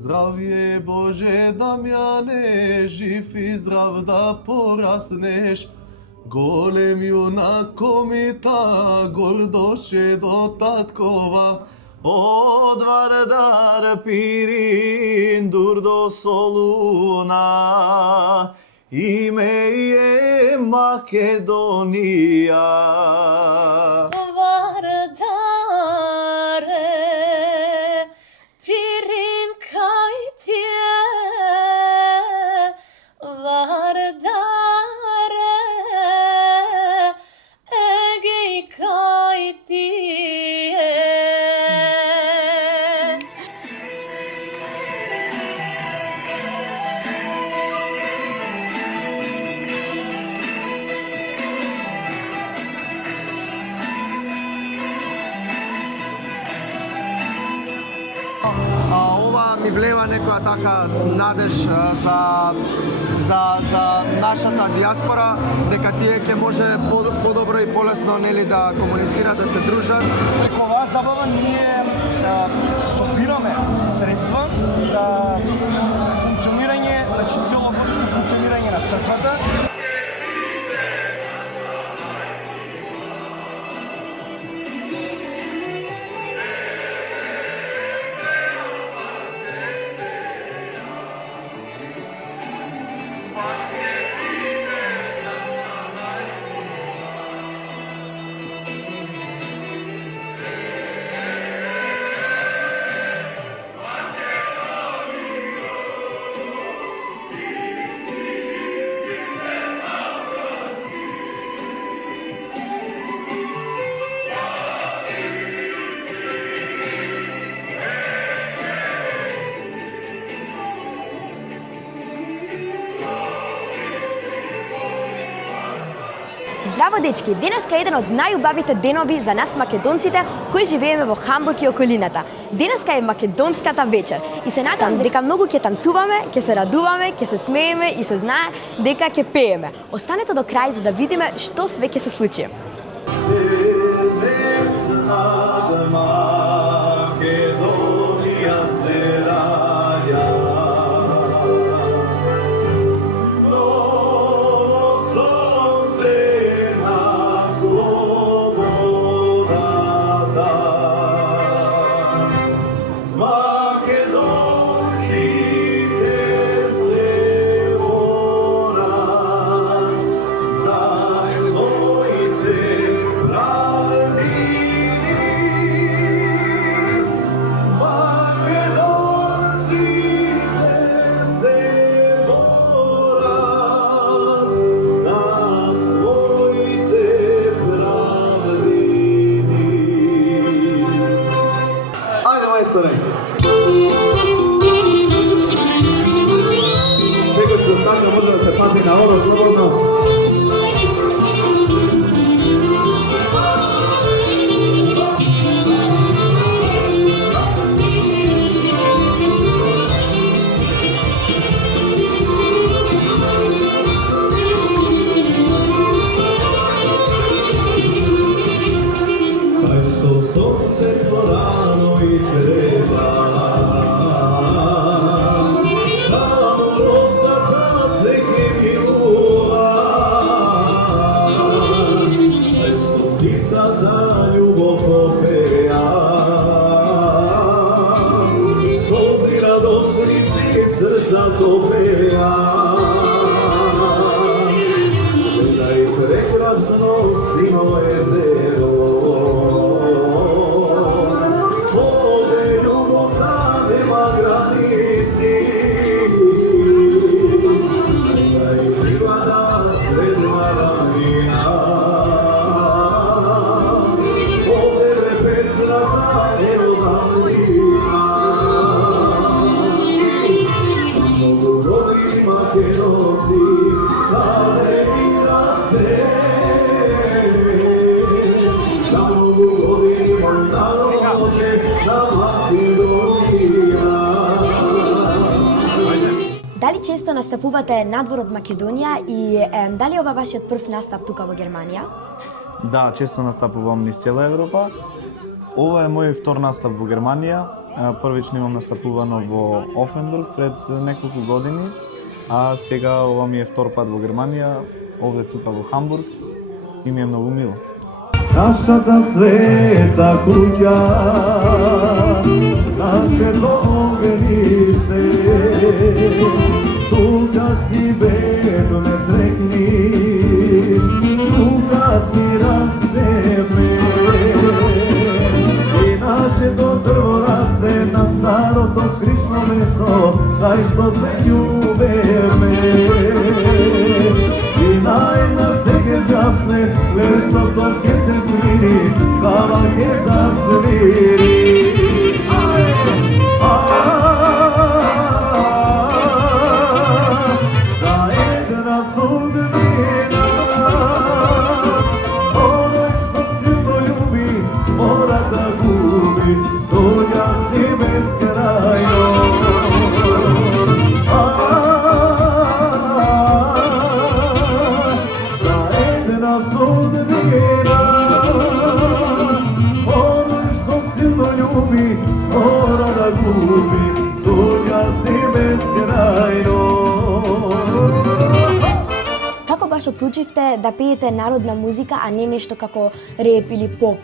Zdravije Bože Damjane, živ i zdrav da porasneš. Golem junakomita, gordoše do tatkova. Od Vardar Pirin dur do Soluna, ime je Makedonija. Vardare, Pirin kaj ti je, Vardare, Egej kaj ti je. Ова ми влева некоја така надеж за нашата диаспора, дека тие ќе може подобро и полесно нели да комуницираат, да се дружат. Во оваа забава ние собираме средства за функционирање, значи целогодишно функционирање на црквата. Здраво, дечки! Денеска е еден од најубавите денови за нас македонците кои живееме во Хамбург и околината. Денеска е македонската вечер и се надам дека многу ќе танцуваме, ќе се радуваме, ќе се смееме и се знае дека ќе пееме. Останете до крај за да видиме што све ќе се случи. Makedonija se raja, novo sonce na sloboda da. Makedonci te se ora, zastojite pravdini. Makedonci te se ora, zastojite pravdini. Ajde, majstore! Svega što sada može da se pazi na ovo slobodno. Kaj što sonce tvorano izgreva, tamo rosa ta se milova. Kaj što ti sada ljubov opea, sozi radosnici srca topea. Gledaj prekrasno sino jezero, ovde ljubota nema granici. Gledaj privada svetla ravnina, ovde prepesrata erodavnina. Samo rodni Makedonci, dale mi raste, samo godini moj narode na Makedonija. Дали често настапувате надвор од Македонија и дали ова вашиот прв настап тука во Германија? Да, често настапувам низ цела Европа. Ова е мој втор настап во Германија. Првично имам настапувано во Офенбург пред неколку години, а сега ова ми е втор пат во Германија, овде тука во Хамбург и ми е многу мило. Нашата света куќа, нашето огниште, тука си бевме срекни, тука си расеме. И нашето дрво расе на старото скришно место, кај што се љубеме. И најна се ке згасне, летото ке се свири, кава ке засвири. За една судбина, оној што силно љуби, мора да губи, туѓа си безкрајно. Како баш одлучивте да пеете народна музика, а не нешто како реп или поп?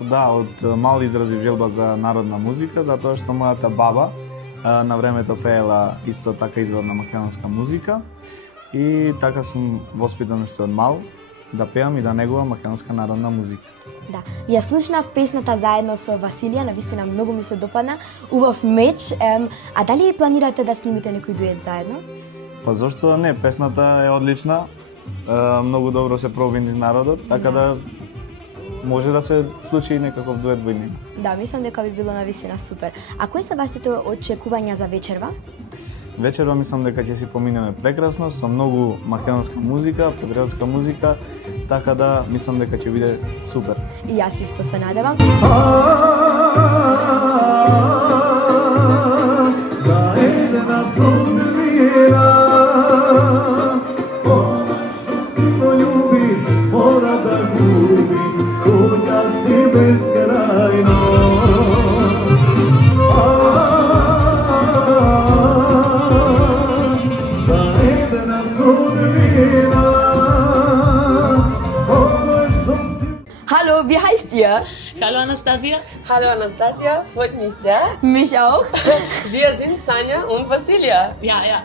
Да, од мал изразив желба за народна музика, затоа што мојата баба на времето пеела исто така изворна македонска музика и така сум воспитан уште од мал да пеам и да негувам македонска народна музика. Да, ја слушнав песната заедно со Василија, навистина многу ми се допадна, убав меч, а дали планирате да снимите некој дует заедно? Па зошто да не, песната е одлична, многу добро се проби низ народот, така да може да се случи и некаков дует во него. Да, мислам дека би било навистина супер. А кои се вашите очекувања за вечерва? Вечерва мислам дека ќе си поминеме прекрасно со многу македонска музика, патриотска музика, така да мислам дека ќе биде супер. И јас исто се надевам. За една судбина, оној што силно љуби, мора да губи, туѓа си безкрајно. За една судбина, оној што си... Hallo, wie heißt ihr? Hallo Anastasia. Hallo Anastasia, freut mich sehr. Mich auch. Wir sind Sanja und Vasilia. Ja, ja.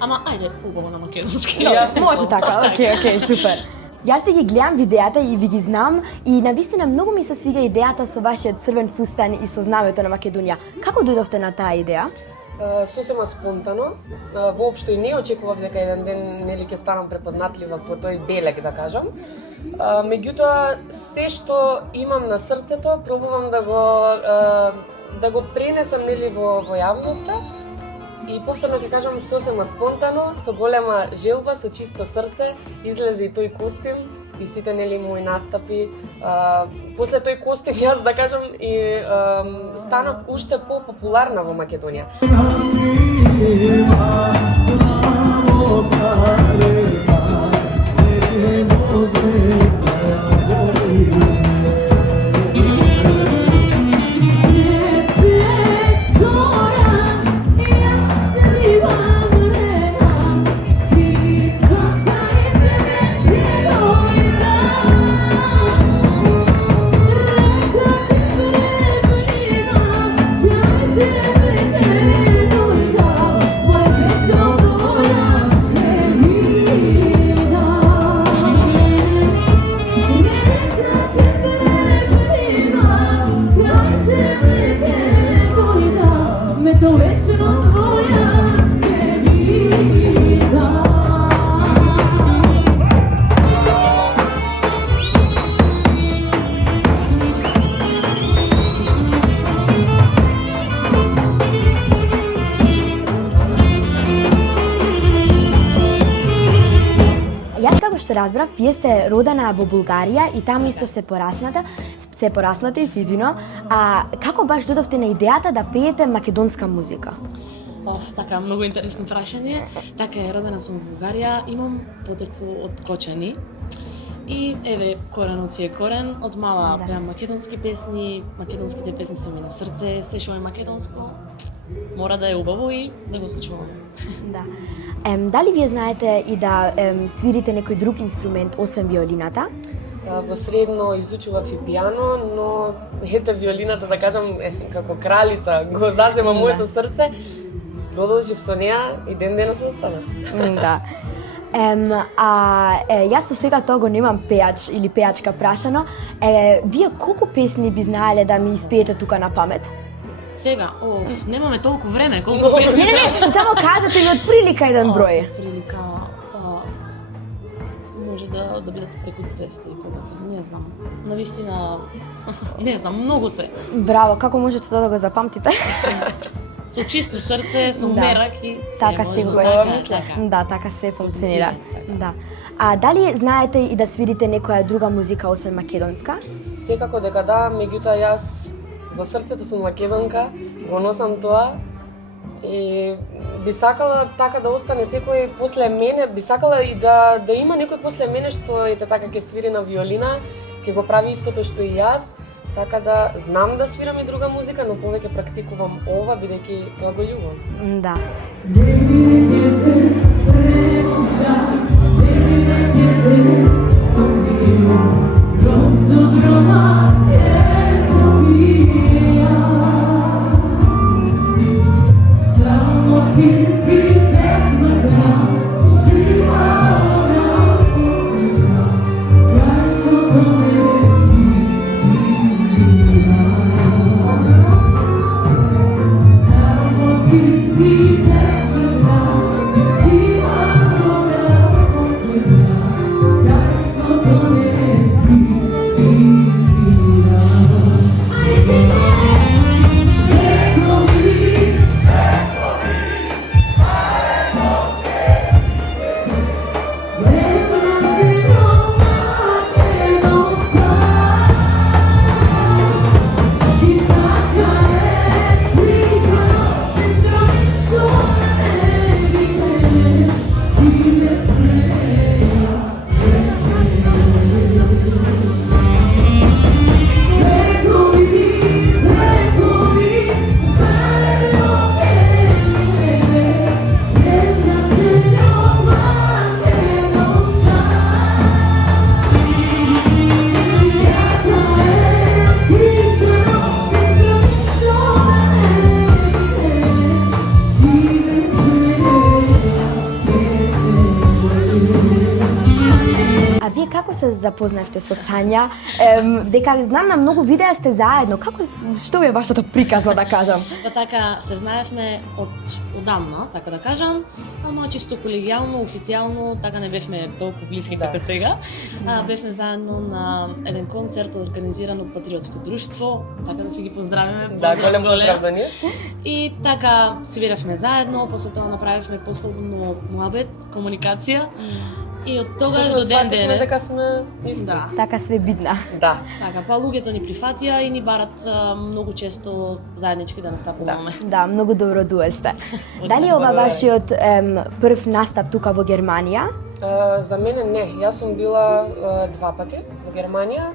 Ама ајде убаво на македонски. Може така, окей, супер. Јас ви ги гледам видеата и ви ги знам и навистина многу ми се свига идејата со вашиот црвен фустан и со знамето на Македонија. Како дојдовте на таа идеја? Сосема спонтано. Воопшто и не очекував дека еден ден нели ќе станам препознатлива по тој белег, да кажам. Меѓутоа, се што имам на срцето, пробувам да го пренесам нели во јавноста. И повторно ќе кажам, сосема спонтано, со голема желба, со чисто срце, излезе и тој костим и сите нели мои настапи. После тој костим јас да кажам и станав уште популарна во Македонија. Што разбрав, вие сте родена во Булгарија и таму исто се порасната, и се извинувам. А како баш дојдовте на идејата да пеете македонска музика? Така, многу интересно прашање. Така е, родена сум во Бугарија, имам потекло од Кочани. И еве коренот си е корен, од мала Да. пеам македонски песни, македонските песни се ми на срце, се што е македонско, мора да е убаво и да го сачуваме. Да. Дали вие знаете и да свирите некој друг инструмент освен виолината? Во средно изучував и пиано, но ете виолината, да кажам, како кралица, го зазема моето срце. Продолжив со неа и ден денес остана. Да. Јас до сега тоа го немам пеач или пеачка прашано. Вие колку песни би знаеле да ми испеете тука на памет? Сега, немаме толку време, колку Много песни. Не, само кажете ми од прилика еден број. Прилика, може да бидат преку 200 и повеќе, не знам. Навистина, не знам, многу се. Браво, како можете тоа да го запамтите? Со чисто срце, со Да. мерак и Така може секогаш. така. Да, така све функционира. Да. А дали знаете и да свирите некоја друга музика освен македонска? Секако дека да, меѓутоа јас во срцето сум македонка, го носам тоа и би сакала така да остане секој после мене, би сакала и да има некој после мене што ете така ќе свири на виолина, ќе го прави истото што и јас, така да знам да свирам и друга музика, но повеќе практикувам ова бидејќи тоа го љубам. Да. Како се запознавте со Сања? Дека знам на многу видеа сте заедно. Што е вашата приказна, да кажам? Па така, се знаевме од одамна, така да кажам, ама чисто колегијално, официјално, така не бевме толку блиски како сега. Бевме заедно на еден концерт организиран од Патриотско друштво, така да си ги поздравиме. Да, голем поздрав до нив. И така свиревме заедно, после тоа направивме пословно муабет, комуникација. И од тогаш до ден денес дека сме исти. Да. Така све бидна. Да. Така, па луѓето ни прифатија и ни барат многу често заеднички да настапуваме. Да, многу добро дуе сте. Дали е ова вашиот прв настап тука во Германија? За мене не. Јас сум била 2 пати во Германија.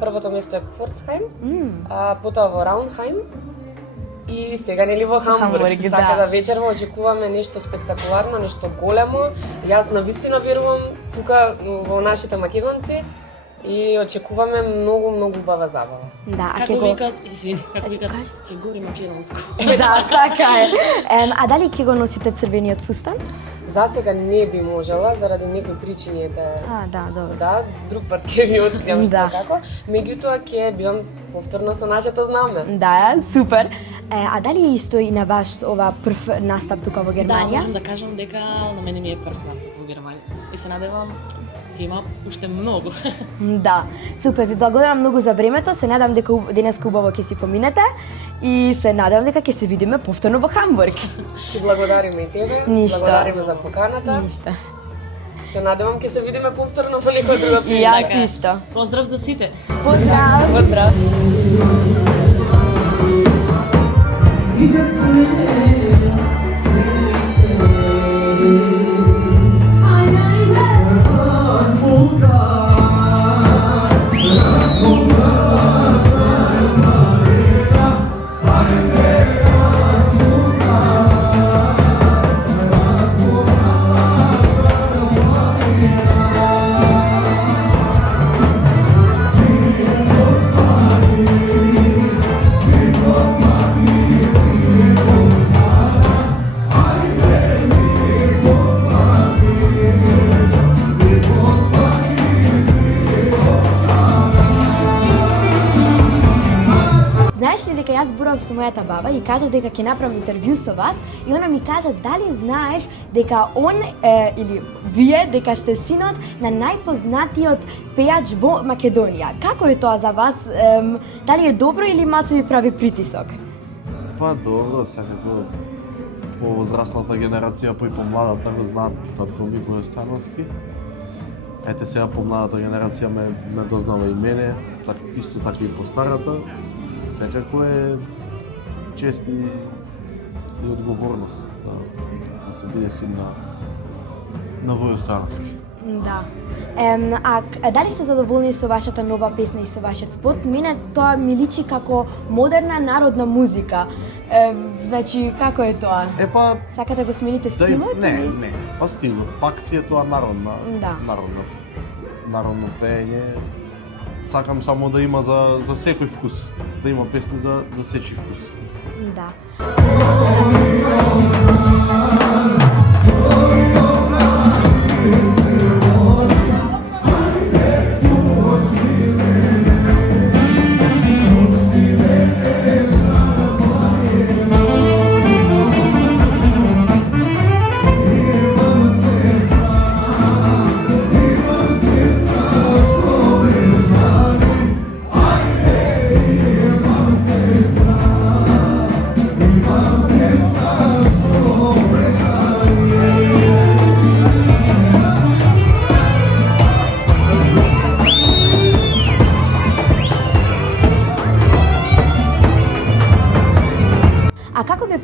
Првото место е Пфорцхайм, потоа во Раунхайм и сега нели во Хамбург. Така да вечерва очекуваме нешто спектакуларно, нешто големо. Јас навистина верувам тука во нашите македонци и очекуваме многу убава забава. Да, Како викат, ќе гори македонско. Да, така е. А дали ќе го носите црвениот фустан? За сега не би можела заради некои причини Да, добро. Да, друг пат ќе ви откриам Да. како. Меѓутоа ќе бидам повторно со нашето знаме. Да, супер. А дали исто и на ваш ова прв настап тука во Да, Германија? можам да кажам дека на мене ми е прв настап во Германија. И се надевам ќе има уште многу. Да, супер, ви благодарам многу за времето, се надам дека денеска убаво ќе си поминете и се надам дека ќе се видиме повторно во Хамбург. Ти благодариме и тебе, Ништо. благодариме за поканата. Ништо. Се надевам ќе се видиме повторно во некоја друга И прилика. јас исто. Поздрав до сите. Поздрав! Поздрав. Smolka разговарав со мојата баба и кажав дека ќе направам интервју со вас и она ми кажа дали знаеш дека он или вие дека сте синот на најпознатиот пејач во Македонија. Како е тоа за вас? Дали е добро или малку ви прави притисок? Па добро, секако по-возрастната генерација, па и по-младата го знаат татко ми Војо Становски. Ете сега по-младата генерација ме дознава и мене, исто така и по-старата. Секако е чест и одговорност да се биде син на Војо Становски. Да. Дали сте задоволни со вашата нова песна и со вашиот спот? Мене тоа ми личи како модерна народна музика. Значи, како е тоа? Па... Сакате да го смените стилот? Не, па стилот. Пак си е тоа народно пеење. Сакам само да има за секој вкус. Да има песни за сечи вкус. Да.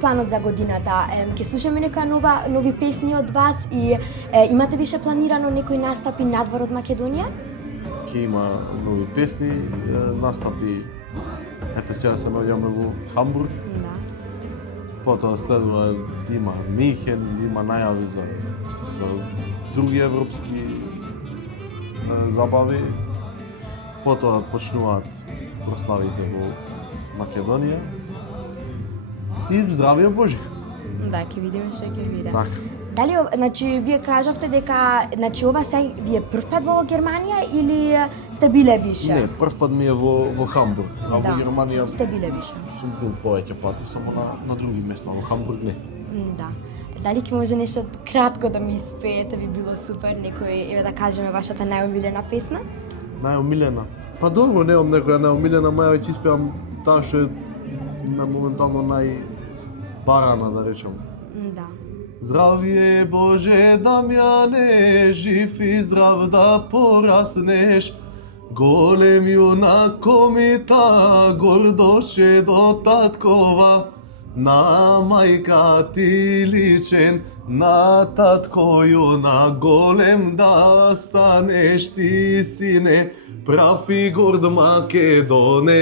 Планот за годината, ќе слушаме некоја нови песни од вас и имате више планирано некои настапи надвор од Македонија? Ќе има нови песни, настапи. Ете сега се наоѓаме во Хамбург. Да. Потоа следува има Михен, има најави за други европски забави. Потоа почнуваат прославите во Македонија. И здравје Божи. Да, ќе видиме што ќе видиме. Така. Дали, значи, вие кажавте дека, значи, ова сега ви е прв пат во Германија или сте биле више? Не, прв пат ми е во Хамбург, а во Германија сте биле више. Сум бил повеќе пати, само на други места, во Хамбург не. Да. Дали ќе може нешто кратко да ми испеете, би било супер, некој, еве да кажеме вашата најомилена песна? Најомилена? Па добро, немам некоја најомилена, маја веќе испеам таа што е на моментално најбарана, да речем. Да. Здравје Боже Дамјане, жив и здрав да пораснеш. Голем јунак комита, гордоше до таткова. На мајка ти личен, на татко јунак голем да станеш ти сине, прав и горд Македонец.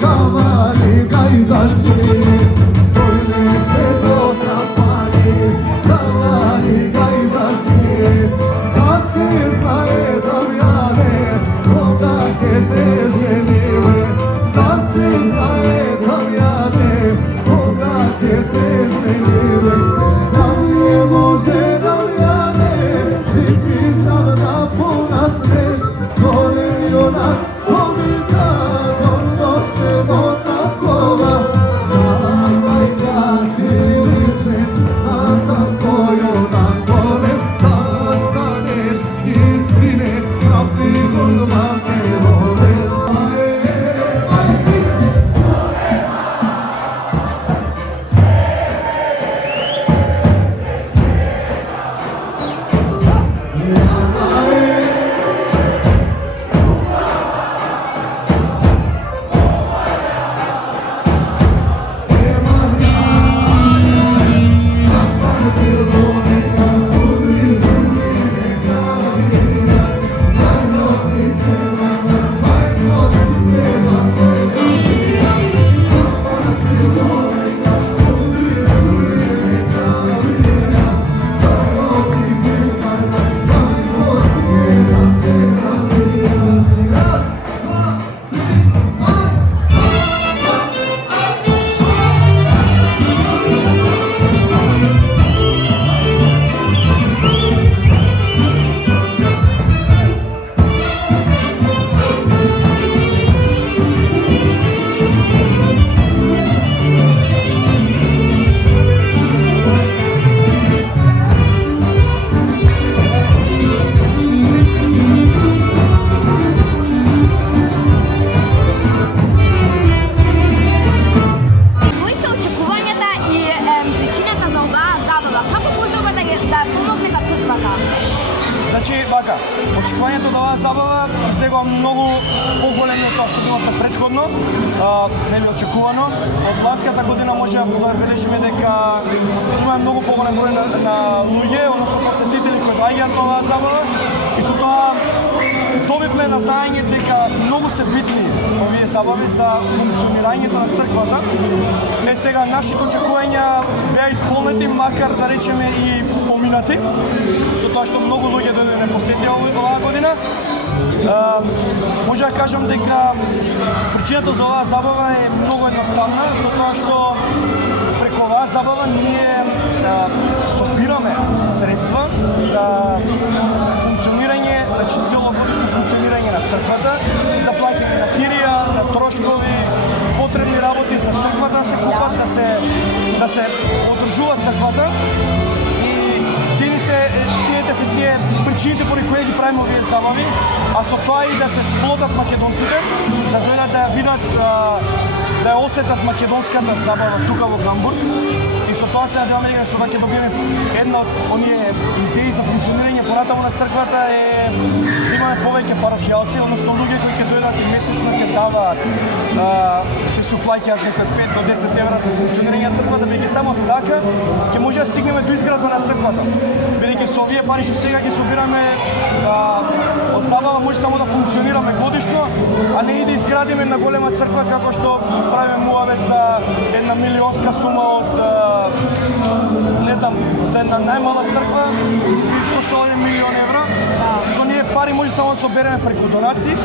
Kavali gajdaški, solnice do trapani. Значи, вака, очекувањето од оваа забава излегува многу поголеми од тоа што било претходно, нели очекувано. Од ласката година може да забележиме дека има многу поголем број на луѓе, односно посетители кои доаѓаат на оваа забава и со тоа добивме на знаење дека многу се битни овие забави за функционирањето на црквата. Сега нашите очекувања беа исполнети, макар да речеме и поминати, со тоа што многу луѓе не посетија оваа година. Може да кажам дека причината за оваа забава е многу едноставна, со тоа што преку оваа забава ние собираме средства за функционирање, значи целогодишно функционирање на црквата, за плаќање на кирија, на трошкови, потребни работи за црквата да се купат, да се одржува црквата. Тие се тие причините поради кои ги правиме овие забави, а со тоа и да се сплотат македонците, да дојдат да ја видат, да ја осетат македонската забава тука во Хамбург. И со тоа се надеваме дека со ќе добиеме една од оние идеи за функционирање понатаму на црквата е да имаме повеќе парохијалци, односно луѓе кои ќе дојдат и месечно ќе даваат, ќе се уплаќаат некои 5 до 10 евра за функционирање на црквата, бидејќи само така ќе може да стигнеме до изградба на црквата. Бидејќи со овие пари што сега ги собираме од забава може само да функционираме годишно, а не и да изградиме на голема црква како што правиме муавет за една милионска сума од не знам, за една најмала црква коштува 1 милион евра. Со ние пари може само да собереме преку донации,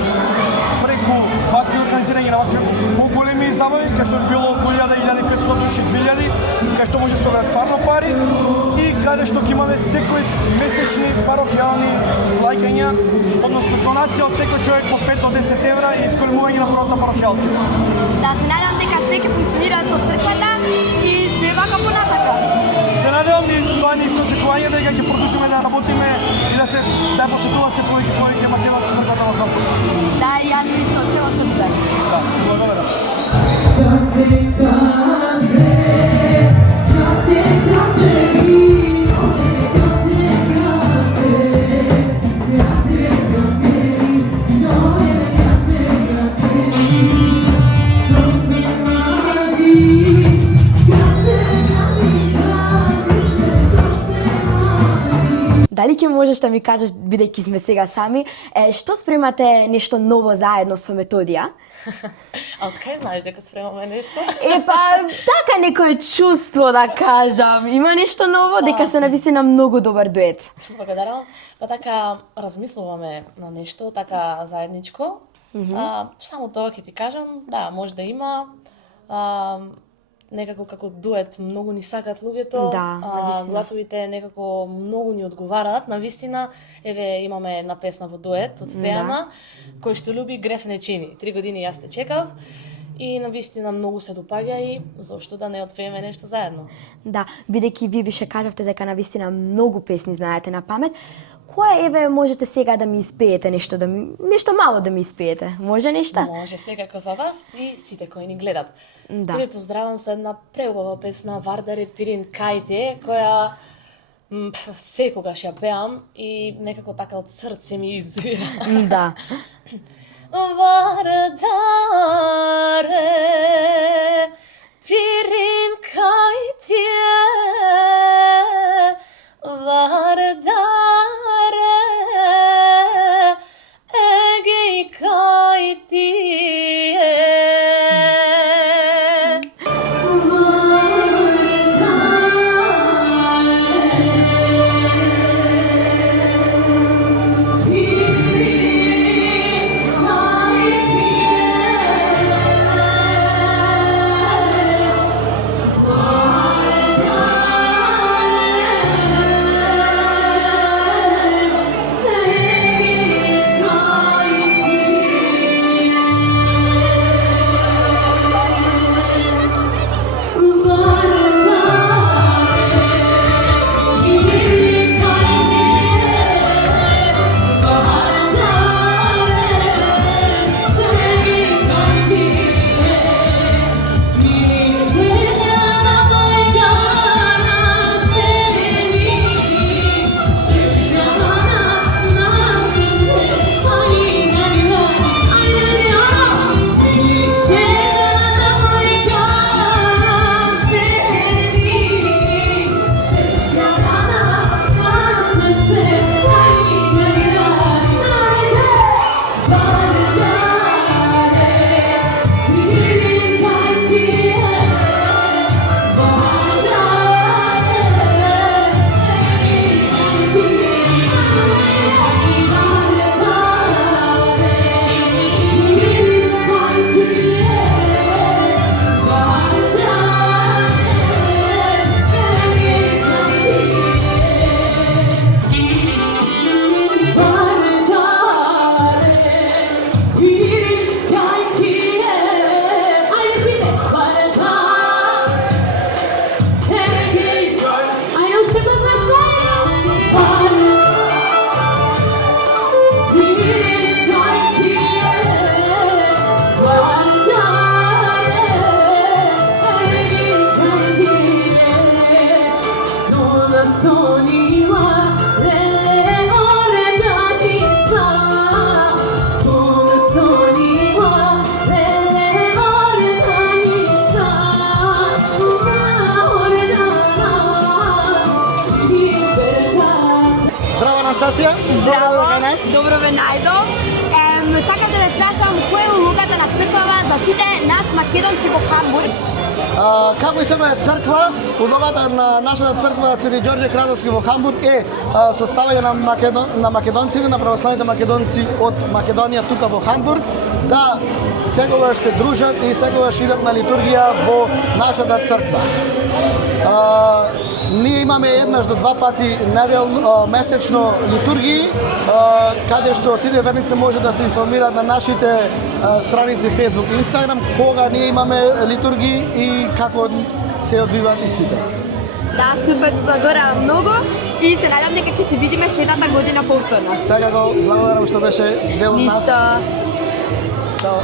преку вакви организирање на вакви поголеми забави, кај што би било околу 1500 души, 2000, кај што може да соберат стварно пари и каде што ќе имаме секој месечни парохијални плаќања, односно донација од секој човек по 5 до 10 евра и исколмување на бројот на парохијалците. Да, се надевам дека све ќе функционира со црквата и се вака понатака. Се надевам и тоа ни се очекување дека ќе продолжиме да работиме и да посетуваат се повеќе македонци црквата во Хамбург. Да, и јас исто од цело срце. Да, благодарам. Дали ќе можеш да ми кажеш, бидејќи сме сега сами, што спремате нешто ново заедно со Методија? А од кај знаеш дека спремаме нешто? Така некое чувство да кажам. Има нешто ново, дека се навистина многу добар дует. Благодарам. Така размислуваме на нешто, така заедничко. Само тоа ќе ти кажам, да, може да има. Некако како дует многу ни сакат луѓето, гласовите некако многу ни одговараат. Навистина, еве имаме една песна во дует од пеана, кој што люби греф не чини. 3 години јас те чекав и навистина многу се допаѓа и зошто да не отпееме нешто заедно. Да, бидејќи ви више кажавте дека навистина многу песни знаете на памет, која еве можете сега да ми испеете нешто мало да ми испеете? Може нешто? Може секако за вас и сите кои ни гледат. Да. Први поздравам со една преубава песна Вардаре Пирин Кајте, која секогаш ја пеам и некако така од срце ми извира. Да. Вардаре Пирин Кајте, Вардаре Егеј Кајте. Здраво, Анастасија. Здраво, Добро дека нас. добро ве најдов. Сакам да ве прашам која е улогата на црквава за сите нас македонци во Хамбург? Како и секоја црква, улогата на нашата црква Свети Ѓорѓе Крадовски во Хамбург е составање на македонци, на православните македонци од Македонија тука во Хамбург, да секогаш се дружат и секогаш идат на литургија во нашата црква. Ние имаме еднаш до два пати месечно литургии, каде што сите верници може да се информираат на нашите страници Facebook и Instagram кога ние имаме литургии и како се одвиваат истите. Да, супер, благодарам многу и се надам дека ќе се видиме следната година повторно. Секако, благодарам што беше дел од нас. Ништо. Чао.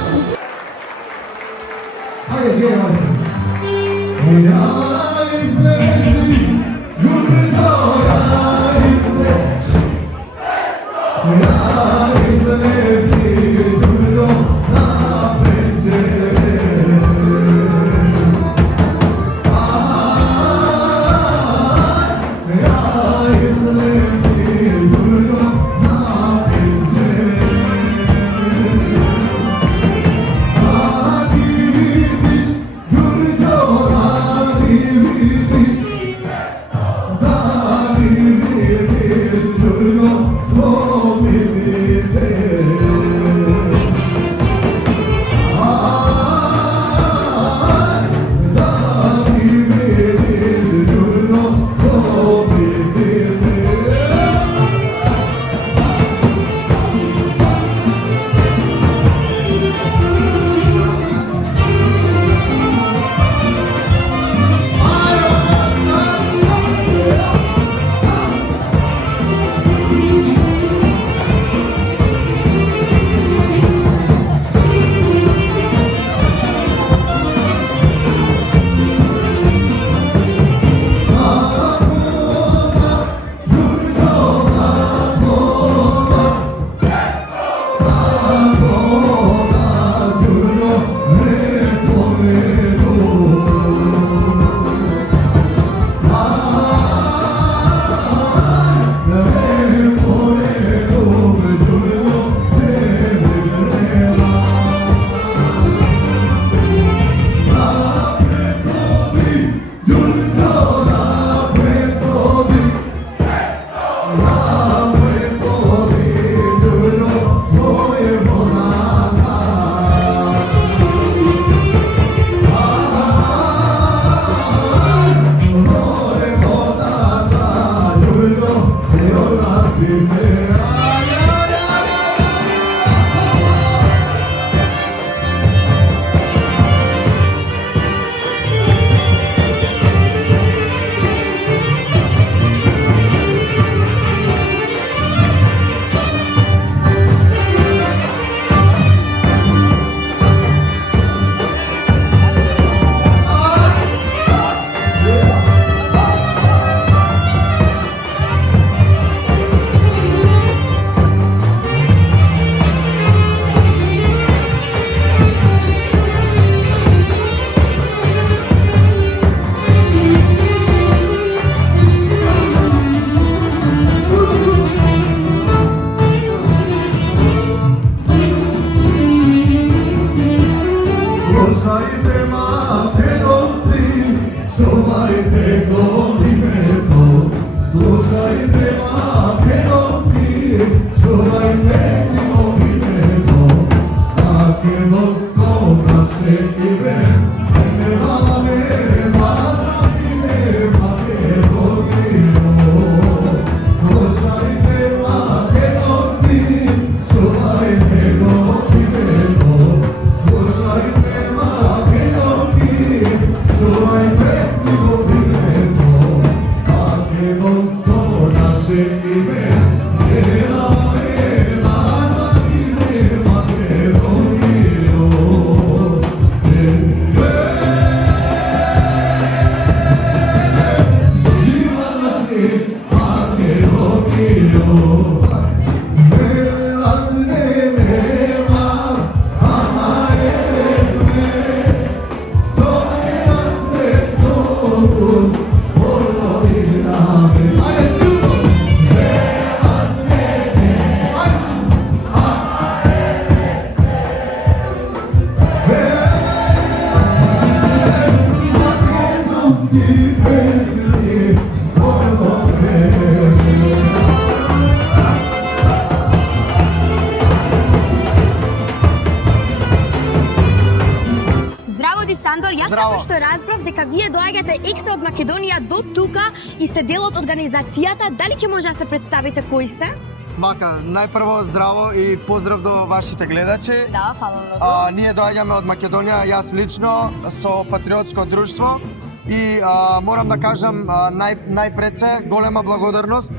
сте екстра од Македонија до тука и сте дел од организацијата. Дали ќе може да се представите кои сте? Мака, најпрво здраво и поздрав до вашите гледачи. Да, фала многу. Ние доаѓаме од Македонија, јас лично со патриотско друштво и морам да кажам најпред се голема благодарност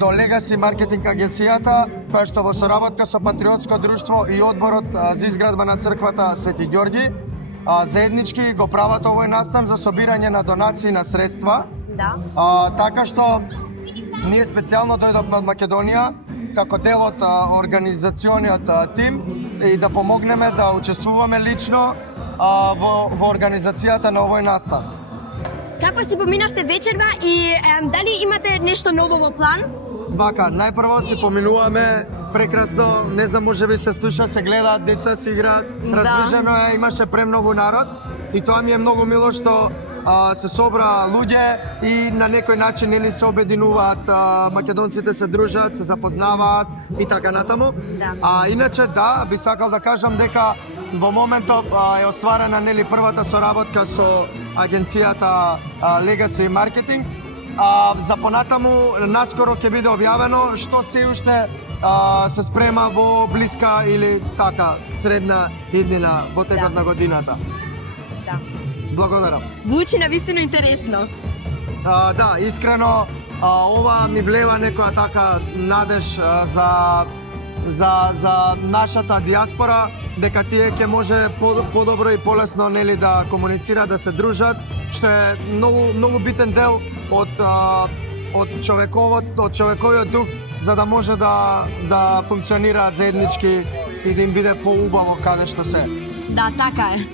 до Legacy маркетинг агенцијата, која што во соработка со патриотско друштво и одборот за изградба на црквата Свети Ѓорѓи заеднички го прават овој настан за собирање на донации на средства. Да. Така што ние специјално дојдовме од Македонија како дел од организациониот тим и да помогнеме да учествуваме лично во организацијата на овој настан. Како си поминавте вечерва и дали имате нешто ново во план? Вака, најпрво се поминуваме прекрасно, не знам, можеби се слуша, се гледаат, деца се играат, раздвижено е, имаше премногу народ и тоа ми е многу мило што се собра луѓе и на некој начин или се обединуваат, македонците се дружат, се запознаваат и така натаму. Да. Иначе да, би сакал да кажам дека во моментов е остварена нели првата соработка со агенцијата Legacy Marketing. За понатаму наскоро ќе биде објавено што се уште се спрема во блиска или така средна иднина во текот на годината. Да. Благодарам. Звучи навистина интересно. Да, искрено ова ми влева некоја така надеж за нашата диаспора, дека тие ќе може подобро и полесно нели да комуницираат, да се дружат, што е многу битен дел од човековиот дух, за да може да функционираат заеднички и да им биде поубаво каде што се. Да, така е.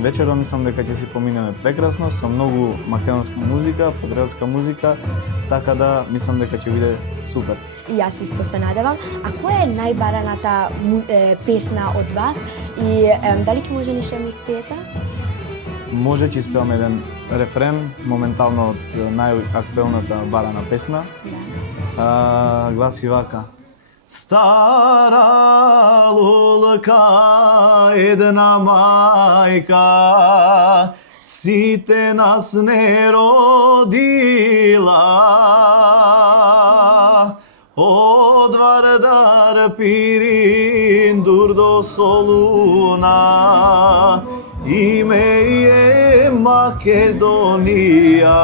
вечерот мислам дека ќе си поминеме прекрасно со многу македонска музика, патриотска музика, така да мислам дека ќе биде супер. И јас исто се надевам. А која е најбараната песна од вас и дали ќе може нешто да ми испеете? Може ќе испевам еден рефрен, моментално од најактуелната барана песна. Гласи вака. Стара лулка, една мајка, сите нас не родила. Од Вардар Пирин дур до Солуна, име е Македонија.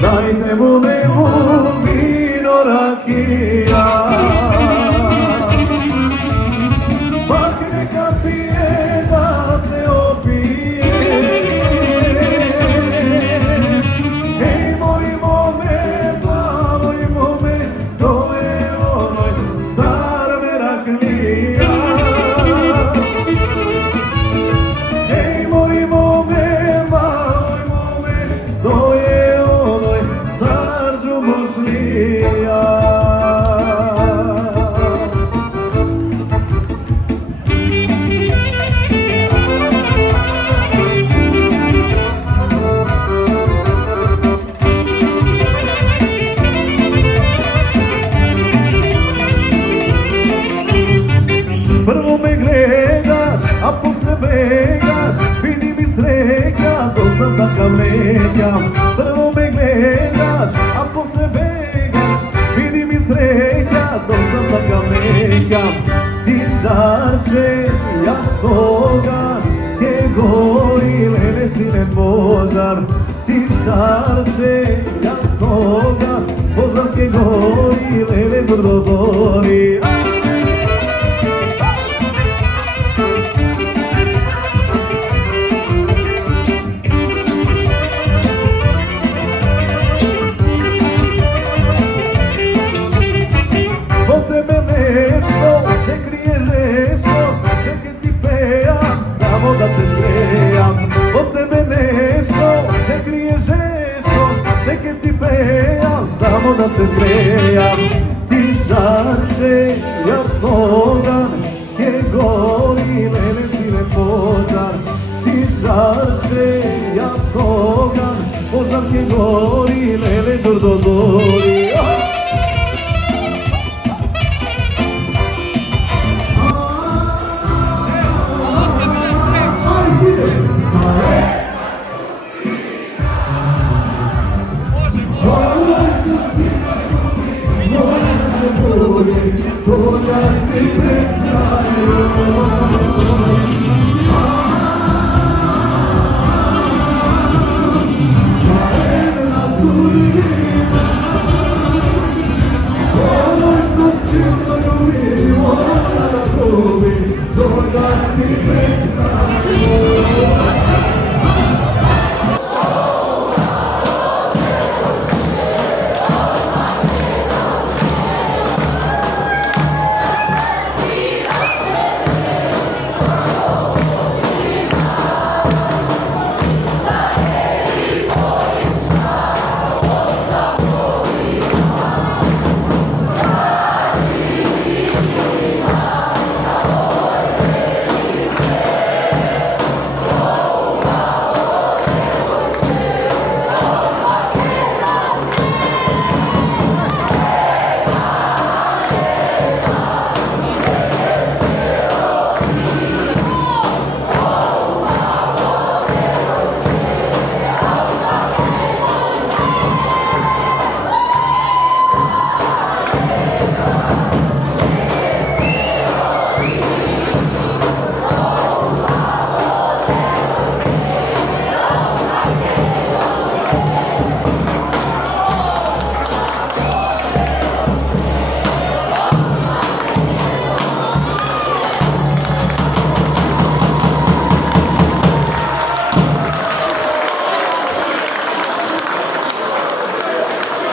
Dajte mu nemu vino rakija, pak neka pije da se opije. Ej, molimo me, molimo me, to je onoj star Meraklija. Ej, molimo me, to je onoj star Džumošlija. Prvo me gledaš, a posle begaš, vidi mi sreća, dosta zakamenjam. Prvo me gledaš, a posle begaš, vidi mi sreća, dosta zakamenjam. Ti žarče, ja sogan, ke gori, lene sine požar. Ti žarče, ja sogan, požar ke gori, lene brdo gori. Od tebe Тоня си преснају